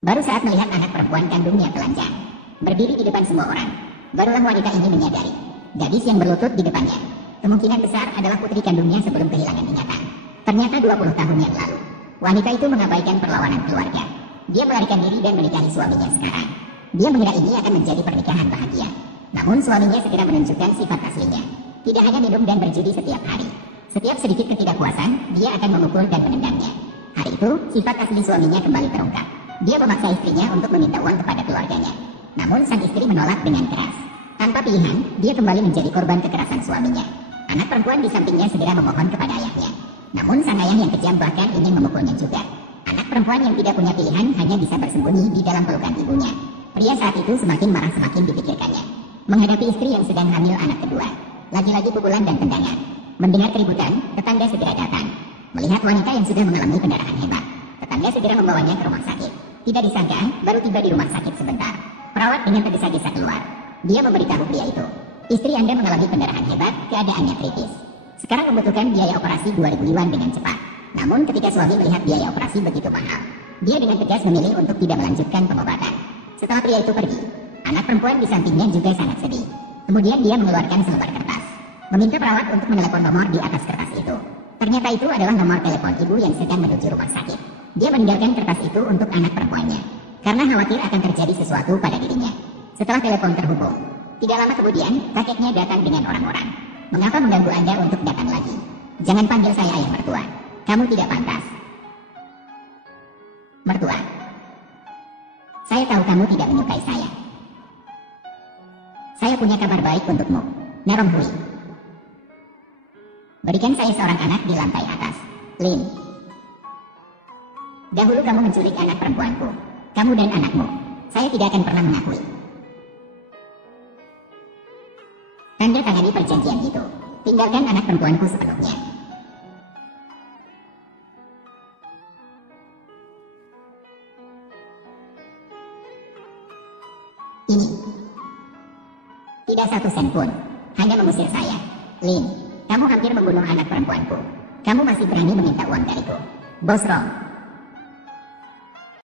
Baru saat melihat anak perempuan kandungnya telanjang, berdiri di depan semua orang, barulah wanita ini menyadari, gadis yang berlutut di depannya, kemungkinan besar adalah putri kandungnya sebelum kehilangan ingatan. Ternyata 20 tahun yang lalu, wanita itu mengabaikan perlawanan keluarga. Dia melarikan diri dan menikahi suaminya sekarang. Dia mengira ini akan menjadi pernikahan bahagia. Namun suaminya segera menunjukkan sifat aslinya. Tidak hanya minum dan berjudi setiap hari. Setiap sedikit ketidakpuasan, dia akan memukul dan menendangnya. Hari itu, sifat asli suaminya kembali terungkap. Dia memaksa istrinya untuk meminta uang kepada keluarganya. Namun sang istri menolak dengan keras. Tanpa pilihan, dia kembali menjadi korban kekerasan suaminya. Anak perempuan di sampingnya segera memohon kepada ayahnya. Namun sang ayah yang kejam bahkan ingin memukulnya juga. Anak perempuan yang tidak punya pilihan hanya bisa bersembunyi di dalam pelukan ibunya. Pria saat itu semakin marah semakin dipikirkannya. Menghadapi istri yang sedang hamil anak kedua. Lagi-lagi pukulan dan tendangan. Mendengar keributan, tetangga segera datang. Melihat wanita yang sudah mengalami pendarahan hebat, tetangga segera membawanya ke rumah sakit. Tidak disangka, baru tiba di rumah sakit sebentar, perawat dengan tergesa-gesa keluar. Dia memberitahu pria itu, istri Anda mengalami pendarahan hebat, keadaannya kritis. Sekarang membutuhkan biaya operasi 2.000 yuan dengan cepat. Namun ketika suami melihat biaya operasi begitu mahal, dia dengan tegas memilih untuk tidak melanjutkan pengobatan. Setelah pria itu pergi, anak perempuan di sampingnya juga sangat sedih. Kemudian dia mengeluarkan selembar kertas, meminta perawat untuk menelepon nomor di atas kertas itu. Ternyata itu adalah nomor telepon ibu yang sedang menuju rumah sakit. Dia meninggalkan kertas itu untuk anak perempuannya, karena khawatir akan terjadi sesuatu pada dirinya. Setelah telepon terhubung, tidak lama kemudian, kakeknya datang dengan orang-orang. Mengapa mengganggu Anda untuk datang lagi? Jangan panggil saya ayah mertua. Kamu tidak pantas. Mertua, saya tahu kamu tidak menyukai saya. Saya punya kabar baik untukmu, Nerong Hui. Berikan saya seorang anak di lantai atas, Lin. Dahulu kamu menculik anak perempuanku, kamu dan anakmu. Saya tidak akan pernah mengakui. Tanda tangani perjanjian itu. Tinggalkan anak perempuanku sepenuhnya. Ini. Tidak satu sen pun. Hanya mengusir saya. Lin, kamu hampir membunuh anak perempuanku. Kamu masih berani meminta uang dariku. Bos Rong.